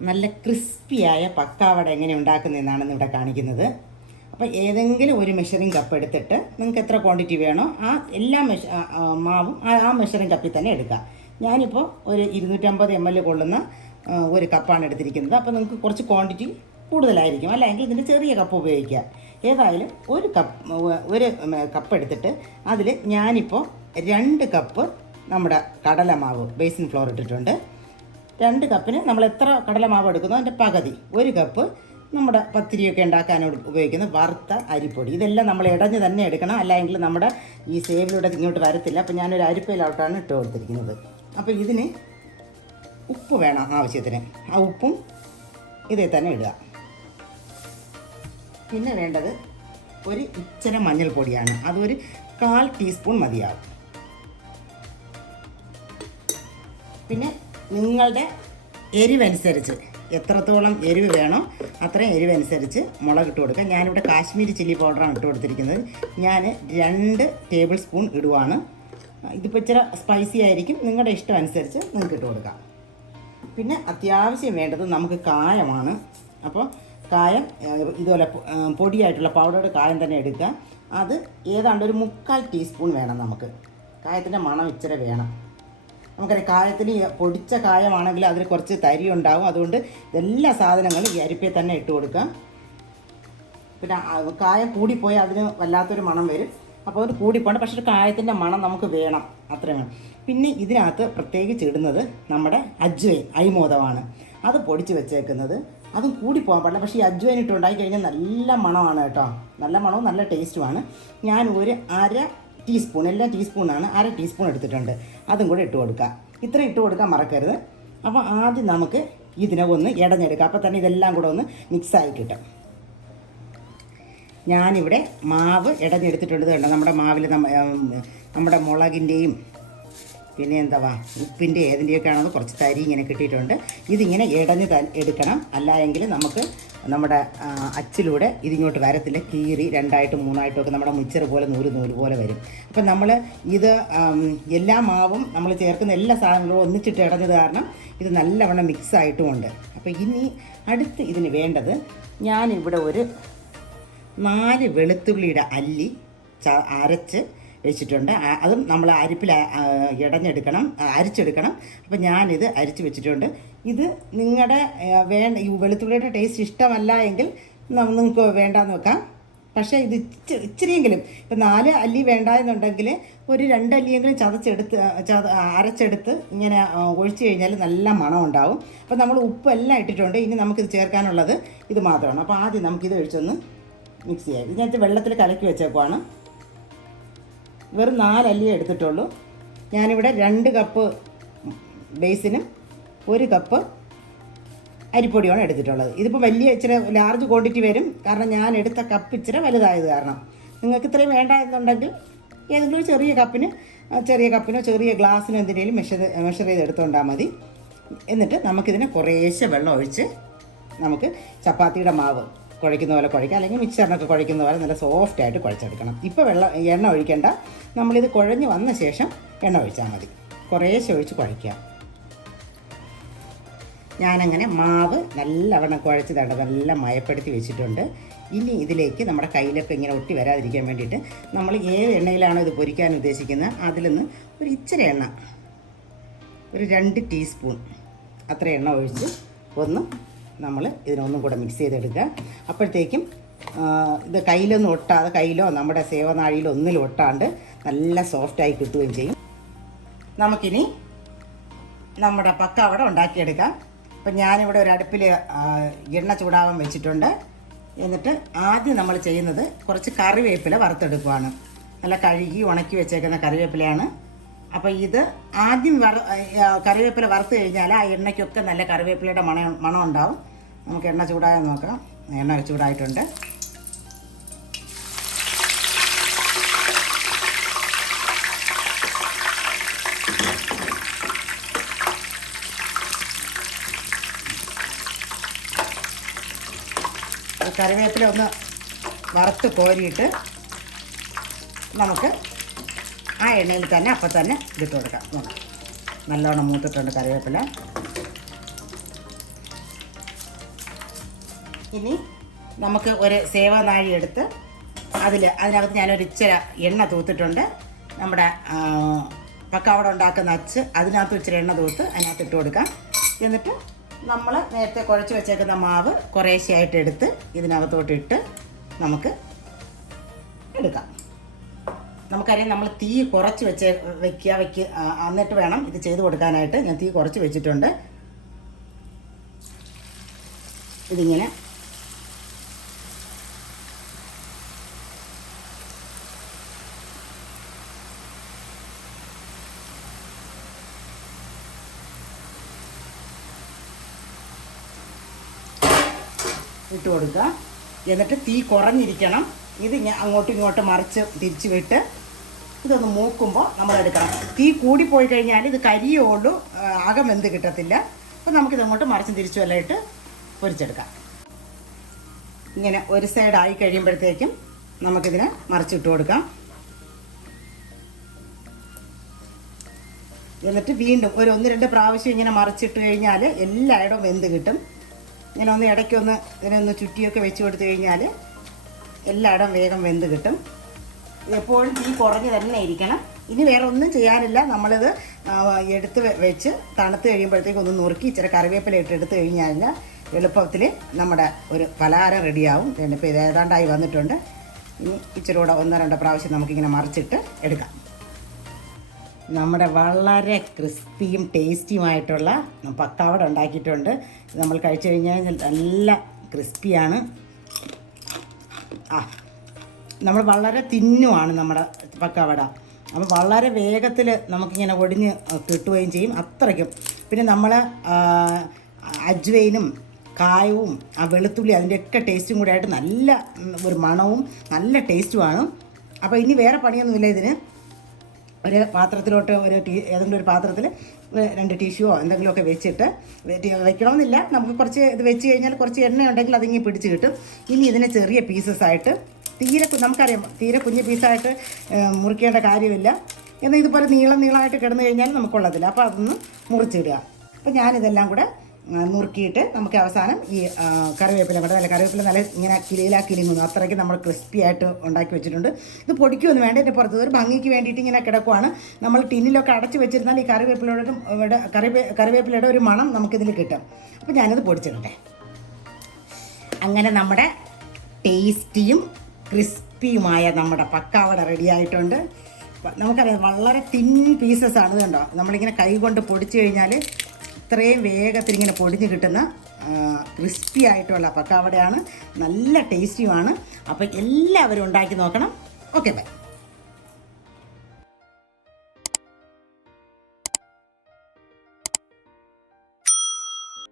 നല്ല ക്രിസ്പിയായ പക്കാവട എങ്ങനെ ഉണ്ടാക്കുന്നതെന്നാണെന്ന് ഇവിടെ കാണിക്കുന്നത്. അപ്പോൾ ഏതെങ്കിലും ഒരു മെഷറിംഗ് കപ്പ് എടുത്തിട്ട് നിങ്ങൾക്ക് എത്ര ക്വാണ്ടിറ്റി വേണോ ആ എല്ലാ മെഷ മാവും ആ- ആ മെഷറിംഗ് കപ്പിൽ തന്നെ എടുക്കുക ഞാനിപ്പോൾ ഒരു ഇരുന്നൂറ്റമ്പത് എം എൽ കൊള്ളുന്ന ഒരു കപ്പാണ് എടുത്തിരിക്കുന്നത്. അപ്പോൾ നിങ്ങൾക്ക് കുറച്ച് ക്വാണ്ടിറ്റി കൂടുതലായിരിക്കും. അല്ലെങ്കിൽ ഇതിന്റെ ചെറിയ കപ്പ് ഉപയോഗിക്കുക ഏതായാലും ഒരു കപ്പ് ഒരു കപ്പ് എടുത്തിട്ട് അതിൽ ഞാനിപ്പോൾ രണ്ട് കപ്പ് നമ്മുടെ കടലമാവ് ബേസിൻ ഫ്ലോർ ഇട്ടിട്ടുണ്ട്. രണ്ട് കപ്പിന് നമ്മൾ എത്ര കടലമാവ് എടുക്കുന്നോ? അതിന്റെ പകുതി. ഒരു കപ്പ് നമ്മുടെ പത്തിരിയൊക്കെ ഉണ്ടാക്കാൻ ഉപയോഗിക്കുന്ന വറുത്ത അരിപ്പൊടി. ഇതെല്ലാം നമ്മൾ ഇടഞ്ഞ് തന്നെ എടുക്കണം. അല്ലെങ്കിൽ നമ്മുടെ ഈ സേവിലൂടെ ഇങ്ങോട്ട് വരത്തില്ല. അപ്പോൾ ഞാനൊരു അരിപ്പയിലോട്ടാണ് ഇട്ട് കൊടുത്തിരിക്കുന്നത്. അപ്പോൾ ഇതിന് ഉപ്പ് വേണം ആവശ്യത്തിന്. ആ ഉപ്പും ഇതിൽ തന്നെ ഇടുക. പിന്നെ വേണ്ടത് ഒരു ഇച്ചിരി മഞ്ഞൾപ്പൊടിയാണ്. അതൊരു കാൽ ടീസ്പൂൺ മതിയാവും. പിന്നെ നിങ്ങളുടെ എരിവനുസരിച്ച് എത്രത്തോളം എരിവ് വേണോ അത്രയും എരിവനുസരിച്ച് മുളക് ഇട്ട് കൊടുക്കുക. ഞാനിവിടെ കാശ്മീരി ചില്ലി പൗഡറാണ് ഇട്ട് കൊടുത്തിരിക്കുന്നത്. ഞാൻ രണ്ട് ടേബിൾ സ്പൂൺ ഇടുവാണ്. ഇതിപ്പോൾ ഇച്ചിരി സ്പൈസി ആയിരിക്കും. നിങ്ങളുടെ ഇഷ്ടം അനുസരിച്ച് നിങ്ങൾക്ക് ഇട്ട് കൊടുക്കാം. പിന്നെ അത്യാവശ്യം വേണ്ടത് നമുക്ക് കായമാണ്. അപ്പോൾ കായം ഇതുപോലെ പൊടിയായിട്ടുള്ള പൗഡറുടെ കായം തന്നെ എടുക്കുക. അത് ഏതാണ്ട് ഒരു മുക്കാൽ ടീസ്പൂൺ വേണം നമുക്ക്. കായത്തിന്റെ മണം ഇച്ചിരി വേണം. നമുക്കറിയാം കായത്തിന് പൊടിച്ച കായമാണെങ്കിൽ അതിൽ കുറച്ച് തരി ഉണ്ടാവും. അതുകൊണ്ട് എല്ലാ സാധനങ്ങളും ഈ അരിപ്പയിൽ തന്നെ ഇട്ട് കൊടുക്കാം പിന്നെ കായം കൂടിപ്പോയാൽ അതിന് വല്ലാത്തൊരു മണം വരും. അപ്പോൾ അത് കൂടിപ്പോണ്ട് പക്ഷേ ഒരു കായത്തിന്റെ മണം നമുക്ക് വേണം. അത്രയും വേണം. പിന്നെ ഇതിനകത്ത് പ്രത്യേകിച്ച് ഇടുന്നത് നമ്മുടെ അജ്വൈൻ അയ്മോദമാണ്. അത് പൊടിച്ച് വെച്ചേക്കുന്നത് അതും കൂടി പോകാൻ പാടില്ല. പക്ഷേ ഈ അജ്വൈൻ ഇട്ട് ഉണ്ടാക്കി കഴിഞ്ഞാൽ നല്ല മണമാണ് കേട്ടോ. നല്ല മണവും നല്ല ടേസ്റ്റുമാണ്. ഞാൻ ഒരു അര ടീസ്പൂൺ എല്ലാ ടീസ്പൂണാണ് അര ടീസ്പൂൺ എടുത്തിട്ടുണ്ട്. അതും കൂടെ ഇട്ട് കൊടുക്കുക ഇത്ര ഇട്ട് കൊടുക്കാൻ മറക്കരുത്. അപ്പോൾ ആദ്യം നമുക്ക് ഇതിനെ ഒന്ന് ഇടഞ്ഞെടുക്കാം. അപ്പോൾ തന്നെ ഇതെല്ലാം കൂടെ ഒന്ന് മിക്സായി കിട്ടും. ഞാനിവിടെ മാവ് ഇടഞ്ഞെടുത്തിട്ടുണ്ട് കേട്ടോ. നമ്മുടെ മാവിൽ നമ്മ നമ്മുടെ മുളകിന്റെയും പിന്നെ എന്താ ഉപ്പിന്റെ ഏതിന്റെയൊക്കെ ആണെന്ന് കുറച്ച് തരി ഇങ്ങനെ കിട്ടിയിട്ടുണ്ട്. ഇതിങ്ങനെ ഇടഞ്ഞ് ത എടുക്കണം. അല്ല എങ്കിൽ നമുക്ക് നമ്മുടെ അച്ചിലൂടെ ഇതിങ്ങോട്ട് വരത്തില്ല. കീറി രണ്ടായിട്ടും മൂന്നായിട്ടും ഒക്കെ നമ്മുടെ മുച്ചർ പോലെ നൂൽ നൂൽ പോലെ വരും. അപ്പം നമ്മൾ ഇത് എല്ലാ മാവും നമ്മൾ ചേർക്കുന്ന എല്ലാ സാധനങ്ങളും ഒന്നിച്ചിട്ട് ഇടഞ്ഞത് കാരണം ഇത് നല്ലവണ്ണം മിക്സ് ആയിട്ടുമുണ്ട്. അപ്പോൾ ഇനി അടുത്ത് ഇതിന് വേണ്ടത് ഞാനിവിടെ ഒരു നാല് വെളുത്തുള്ളിയുടെ അല്ലി ച അരച്ച് വെച്ചിട്ടുണ്ട്. അതും നമ്മൾ അരിപ്പിൽ ഇടഞ്ഞെടുക്കണം അരിച്ചെടുക്കണം. അപ്പം ഞാനിത് അരിച്ച് വെച്ചിട്ടുണ്ട്. ഇത് നിങ്ങളുടെ വേണ്ട ഈ വെളുത്തുള്ളിയുടെ ടേസ്റ്റ് ഇഷ്ടമല്ല എങ്കിൽ നിങ്ങൾക്ക് വേണ്ടാന്ന് വെക്കാം. പക്ഷേ ഇത് ഇച്ചിരി ഇച്ചിരിയെങ്കിലും ഇപ്പം നാല് അല്ലി വേണ്ട എന്നുണ്ടെങ്കിൽ ഒരു രണ്ട് അല്ലിയെങ്കിലും ചതച്ചെടുത്ത് ചത അരച്ചെടുത്ത് ഇങ്ങനെ ഒഴിച്ചു കഴിഞ്ഞാൽ നല്ല മണം ഉണ്ടാവും. അപ്പം നമ്മൾ ഉപ്പ് എല്ലാം ഇട്ടിട്ടുണ്ട്. ഇനി നമുക്കിത് ചേർക്കാനുള്ളത് ഇത് മാത്രമാണ്. അപ്പോൾ ആദ്യം നമുക്കിത് ഒഴിച്ചൊന്ന് മിക്സ് ചെയ്യാം. ഇതിനകത്ത് വെള്ളത്തിൽ കലക്കി വെച്ചേക്കുവാണ്. വെറും നാലല്ലിയേ എടുത്തിട്ടുള്ളൂ. ഞാനിവിടെ രണ്ട് കപ്പ് ബേസിനും ഒരു കപ്പ് അരിപ്പൊടിയാണ് എടുത്തിട്ടുള്ളത്. ഇതിപ്പോൾ വലിയ ഇച്ചിരി ലാർജ് ക്വാണ്ടിറ്റി വരും. കാരണം ഞാൻ എടുത്ത കപ്പ് ഇച്ചിരി വലുതായത് കാരണം. നിങ്ങൾക്ക് ഇത്രയും വേണ്ട എന്നുണ്ടെങ്കിൽ ഏതെങ്കിലും ചെറിയ കപ്പിന് ചെറിയ കപ്പിനോ ചെറിയ ഗ്ലാസ്സിനോ എന്തിനേലും മെഷർ മെഷർ ചെയ്ത് എടുത്തുകൊണ്ടാൽ മതി. എന്നിട്ട് നമുക്കിതിനെ കുറേശ്ശെ വെള്ളം ഒഴിച്ച് നമുക്ക് ചപ്പാത്തിയുടെ മാവ് കുഴയ്ക്കുന്ന പോലെ കുഴയ്ക്കാം. അല്ലെങ്കിൽ മിക്സറിനൊക്കെ കുഴയ്ക്കുന്ന പോലെ നല്ല സോഫ്റ്റ് ആയിട്ട് കുഴച്ചെടുക്കണം. ഇപ്പോൾ വെള്ളം എണ്ണ ഒഴിക്കേണ്ട. നമ്മളിത് കുഴഞ്ഞ് വന്ന ശേഷം എണ്ണ ഒഴിച്ചാൽ മതി. കുറേശ്ശെ ഒഴിച്ച് കുഴയ്ക്കാം. ഞാനങ്ങനെ മാവ് നല്ലവണ്ണം കുഴച്ച് തട നല്ല മയപ്പെടുത്തി വെച്ചിട്ടുണ്ട്. ഇനി ഇതിലേക്ക് നമ്മുടെ കയ്യിലൊക്കെ ഇങ്ങനെ ഒട്ടി വരാതിരിക്കാൻ വേണ്ടിയിട്ട് നമ്മൾ ഏത് എണ്ണയിലാണോ ഇത് പൊരിക്കാൻ ഉദ്ദേശിക്കുന്നത് അതിൽ നിന്ന് ഒരു ഇച്ചിരി എണ്ണ ഒരു രണ്ട് ടീസ്പൂൺ അത്ര എണ്ണ ഒഴിച്ച് ഒന്ന് നമ്മൾ ഇതിനൊന്നും കൂടെ മിക്സ് ചെയ്തെടുക്കുക. അപ്പോഴത്തേക്കും ഇത് കയ്യിലൊന്നും ഒട്ടാതെ കയ്യിലോ നമ്മുടെ സേവനാഴിയിലോ ഒന്നിലും ഒട്ടാണ്ട് നല്ല സോഫ്റ്റായി കിട്ടുകയും ചെയ്യും. നമുക്കിനി നമ്മുടെ പക്കാവട ഉണ്ടാക്കിയെടുക്കാം. അപ്പം ഞാനിവിടെ ഒരു അടുപ്പിൽ എണ്ണ ചൂടാവാൻ വെച്ചിട്ടുണ്ട്. എന്നിട്ട് ആദ്യം നമ്മൾ ചെയ്യുന്നത് കുറച്ച് കറിവേപ്പില വറുത്തെടുക്കുവാണ്. നല്ല കഴുകി ഉണക്കി വെച്ചേക്കുന്ന കറിവേപ്പിലയാണ്. അപ്പോൾ ഇത് ആദ്യം വറ കറിവേപ്പില വറുത്ത് കഴിഞ്ഞാൽ ആ എണ്ണയ്ക്കൊക്കെ നല്ല കറിവേപ്പിലയുടെ മണ മണം ഉണ്ടാവും നമുക്ക് എണ്ണ ചൂടായ നോക്കാം. എണ്ണ ചൂടായിട്ടുണ്ട്. കറിവേപ്പില ഒന്ന് വറുത്ത് കോരിയിട്ട് നമുക്ക് ആ എണ്ണയിൽ തന്നെ അപ്പം തന്നെ ഇതിട്ട് കൊടുക്കാം. നോക്കാം. നല്ലോണം മൂത്തിട്ടുണ്ട് കറിവേപ്പില. ഇനി നമുക്ക് ഒരു സേവനാഴി എടുത്ത് അതിൽ അതിനകത്ത് ഞാനൊരു ഇച്ചിരി എണ്ണ തൂത്തിട്ടുണ്ട്. നമ്മുടെ പക്കാവട ഉണ്ടാക്കുന്ന അച്ച് അതിനകത്ത് ഇച്ചിരി എണ്ണ തൂത്ത് അതിനകത്ത് ഇട്ട് കൊടുക്കാം. എന്നിട്ട് നമ്മൾ നേരത്തെ കുഴച്ച് വെച്ചേക്കുന്ന മാവ് കുറേശ്ശെയായിട്ട് എടുത്ത് ഇതിനകത്തോട്ട് ഇട്ട് നമുക്ക് എടുക്കാം. നമുക്കറിയാം നമ്മൾ തീ കുറച്ച് വെച്ച് വെക്കുക വെക്കുക എന്നിട്ട് വേണം ഇത് ചെയ്ത് കൊടുക്കാനായിട്ട്. ഞാൻ തീ കുറച്ച് വെച്ചിട്ടുണ്ട്. ഇതിങ്ങനെ. ഇട്ട് കൊടുക്കുക. എന്നിട്ട് തീ കുറഞ്ഞിരിക്കണം. ഇത് ഞാൻ അങ്ങോട്ടും ഇങ്ങോട്ടും മറിച്ച് തിരിച്ച് വിട്ട് ഇതൊന്ന് മൂക്കുമ്പോൾ നമ്മൾ എടുക്കണം. തീ കൂടിപ്പോയി കഴിഞ്ഞാൽ ഇത് കരിയേ ഉള്ളൂ ആ, അകം വെന്ത് കിട്ടത്തില്ല. അപ്പോൾ നമുക്കിത് അങ്ങോട്ട് മറിച്ചും തിരിച്ചും എല്ലാം ഇട്ട് പൊരിച്ചെടുക്കാം. ഇങ്ങനെ ഒരു സൈഡായി കഴിയുമ്പോഴത്തേക്കും നമുക്കിതിനെ മറിച്ചിട്ട് കൊടുക്കാം. എന്നിട്ട് വീണ്ടും ഒരു ഒന്ന് രണ്ട് പ്രാവശ്യം ഇങ്ങനെ മറിച്ചിട്ട് കഴിഞ്ഞാൽ എല്ലായിടവും വെന്ത് കിട്ടും. ഇങ്ങനെ ഒന്ന് ഇടയ്ക്കൊന്ന് ഇതിനൊന്ന് ചുറ്റിയൊക്കെ വെച്ച് കൊടുത്തു കഴിഞ്ഞാൽ എല്ലായിടവും വേഗം വെന്ത് കിട്ടും. എപ്പോഴും തീ കുറഞ്ഞ് തന്നെ ഇരിക്കണം. ഇനി വേറെ ഒന്നും ചെയ്യാനില്ല. നമ്മളിത് എടുത്ത് വെച്ച് തണുത്ത് കഴിയുമ്പോഴത്തേക്ക് ഒന്ന് നുറുക്കി ഇച്ചിരി കറിവേപ്പില ഇട്ട് എടുത്ത് കഴിഞ്ഞാൽ എളുപ്പത്തിൽ നമ്മുടെ ഒരു പലഹാരം റെഡിയാവും. ഇപ്പോൾ ഇത് ഏതാണ്ടായി വന്നിട്ടുണ്ട്. ഇനി ഇച്ചിരി കൂടെ ഒന്നോ രണ്ടോ പ്രാവശ്യം നമുക്കിങ്ങനെ മറിച്ചിട്ട് എടുക്കാം. നമ്മുടെ വളരെ ക്രിസ്പിയും ടേസ്റ്റിയുമായിട്ടുള്ള പക്കാവട ഉണ്ടാക്കിയിട്ടുണ്ട്. നമ്മൾ കഴിച്ചു കഴിഞ്ഞാൽ നല്ല ക്രിസ്പിയാണ്. ആ നമ്മൾ വളരെ തിന്നുമാണ് നമ്മുടെ പക്കവട. അപ്പോൾ വളരെ വേഗത്തിൽ നമുക്കിങ്ങനെ ഒടിഞ്ഞ് കിട്ടുകയും ചെയ്യും. അത്രയ്ക്കും. പിന്നെ നമ്മൾ അജ്വൈനും കായവും ആ വെളുത്തുള്ളി അതിന്റെയൊക്കെ ടേസ്റ്റും കൂടെ ആയിട്ട് നല്ല ഒരു മണവും നല്ല ടേസ്റ്റുമാണ് അപ്പോൾ ഇനി വേറെ പണിയൊന്നുമില്ല ഇതിന്. ഒരു പാത്രത്തിലോട്ട് ഒരു ടീ ഏതെങ്കിലും ഒരു പാത്രത്തിൽ രണ്ട് ടിഷ്യൂവോ എന്തെങ്കിലുമൊക്കെ വെച്ചിട്ട് വയ്ക്കണമെന്നില്ല. നമുക്ക് കുറച്ച് ഇത് വെച്ച് കഴിഞ്ഞാൽ കുറച്ച് എണ്ണ ഉണ്ടെങ്കിൽ അതിങ്ങനെ പിടിച്ച് കിട്ടും. ഇനി ഇതിനെ ചെറിയ പീസസ് ആയിട്ട് തീരെ നമുക്കറിയാം തീരെ കുഞ്ഞു പീസായിട്ട് മുറിക്കേണ്ട കാര്യമില്ല. എന്നാൽ ഇതുപോലെ നീളം നീളമായിട്ട് കിടന്നു കഴിഞ്ഞാൽ നമുക്കുള്ളതില്ല. അപ്പോൾ അതൊന്ന് മുറിച്ചിടുക. അപ്പോൾ ഞാനിതെല്ലാം കൂടെ നുറുക്കിയിട്ട് നമുക്ക് അവസാനം ഈ കറിവേപ്പില കൂടെ നല്ല കറിവേപ്പില നല്ല ഇങ്ങനെ കിളിയിലാക്കി കിളിങ്ങുന്നു അത്രയ്ക്ക് നമ്മൾ ക്രിസ്പി ആയിട്ട് ഉണ്ടാക്കി വെച്ചിട്ടുണ്ട്. ഇത് പൊടിക്കൊന്നും വേണ്ട എന്റെ പുറത്ത് ഒരു ഭംഗിക്ക് വേണ്ടിയിട്ട് ഇങ്ങനെ കിടക്കുവാണ്. നമ്മൾ ടിന്നിലൊക്കെ അടച്ച് വെച്ചിരുന്നാൽ ഈ കറിവേപ്പിലയുടെ കറിവേ കറിവേപ്പിലയുടെ ഒരു മണം നമുക്കിതിൽ കിട്ടും. അപ്പോൾ ഞാനിത് പൊടിച്ചിടട്ടെ. അങ്ങനെ നമ്മുടെ ടേസ്റ്റിയും ക്രിസ്പിയുമായ നമ്മുടെ പക്കാവട റെഡി ആയിട്ടുണ്ട്. നമുക്കറിയാം വളരെ തിൻ പീസസ് ആണ് കണ്ടോ? നമ്മളിങ്ങനെ കൈ കൊണ്ട് പൊടിച്ചു കഴിഞ്ഞാൽ ഇത്രയും വേഗത്തിൽ ഇങ്ങനെ പൊടിഞ്ഞ് കിട്ടുന്ന ക്രിസ്പി ആയിട്ടുള്ള പക്കാവടയാണ്. നല്ല ടേസ്റ്റിയുമാണ് അപ്പോൾ എല്ലാവരും ഉണ്ടാക്കി നോക്കണം. Okay bye